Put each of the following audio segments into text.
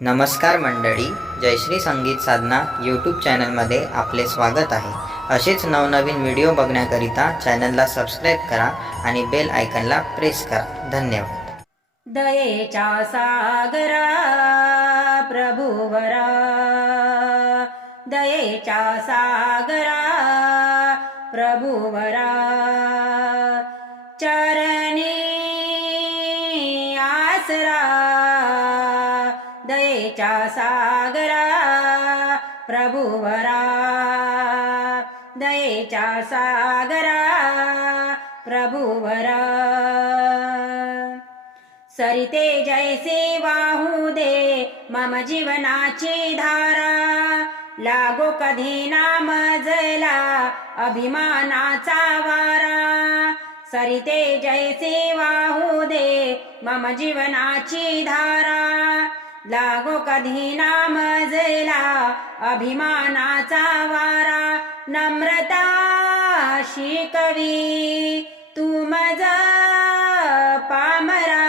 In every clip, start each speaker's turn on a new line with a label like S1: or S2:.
S1: नमस्कार मंडळी जयश्री संगीत साधना यूट्यूब चॅनलमध्ये आपले स्वागत आहे. असेच नवनवीन व्हिडिओ बघण्याकरिता चॅनलला सबस्क्राईब करा आणि बेल आयकनला प्रेस करा. धन्यवाद.
S2: दयेच्या सागरा प्रभुवरा. दयेच्या सागरा प्रभुवरा. चार दयेच्या सागरा प्रभुवरा. दयेच्या सागरा प्रभुवरा. सरिते जैसे वाहू दे मम जीवनाची धारा. लागो कधी नाम मजला अभिमानाचा वारा. सरिते जैसे वाहू दे मम जीवनाची धारा. लागो कधी नाम जला अभिमानाचा वारा नम्रता शिकवी. तू मज पामरा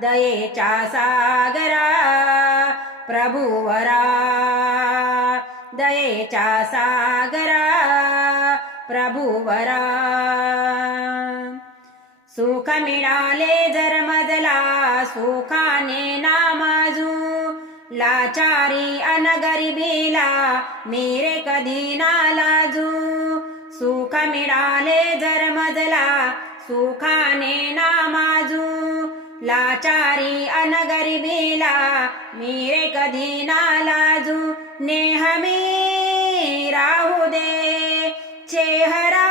S2: दयेच्या सागरा प्रभुवरा. दयेच्या सागरा प्रभुवरा. सुख मिळाले जर मजला सुखाने नामाजू लाचारी अनगरी गरिबीला मेरे कधी ना लाजू. सुख मिळाले जर मजला सुखाने नामाजू. लाचारी अनगरी गरिबीला मेरे कधी ना लाजू. नेहमी राहू दे चेहरा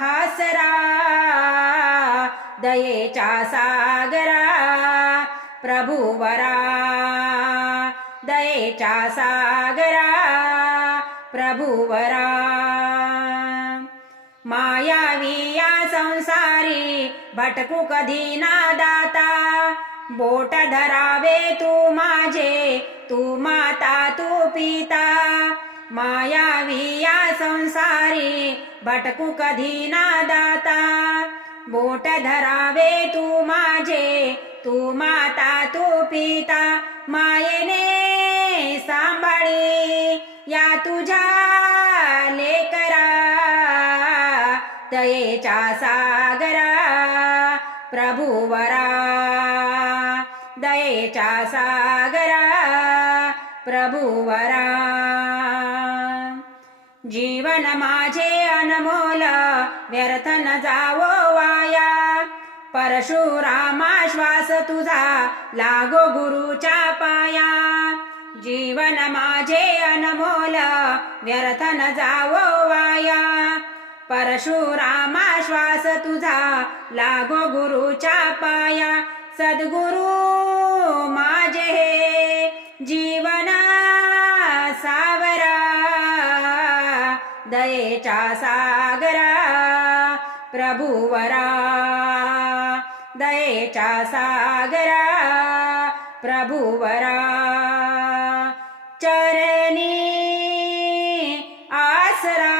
S2: हसरा. दयेचा सागर प्रभुवरा दयेच्या सागरा प्रभुवरा मायावी या संसारी भटकू कधी ना दाता. बोट धरावे तू माझे तू माता तू पिता. मायावी या संसारी भटकू कधी ना दाता. बोट धरावे तू माझे तू माता तू मायेने सांभाळी. या तुझ्या लेकरा तयेच्या सागरा प्रभुवरा. दयेच्या सागरा प्रभुवरा. जीवन माझे अनमोल व्यर्थ न जावो वाया. परशुरामाश्वास तुझा. लागो गुरुच्या पाया. जीवन माझे अनमोल व्यर्थ न जावो वाया. परशुरामाश्वास तुझा. लागो गुरुच्या पाया. सद्गुरु माझे हे. जीवना सावरा. दयेचा सागरा. प्रभुवरा. दयेचा सागरा प्रभुवरा। चरणी आसरा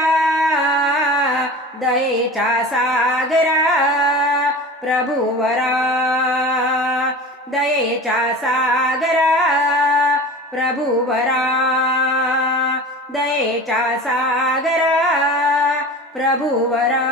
S2: दयेचा सागरा प्रभुवरा। दयेचा सागरा प्रभुवरा। दयेचा सागरा प्रभुवरा।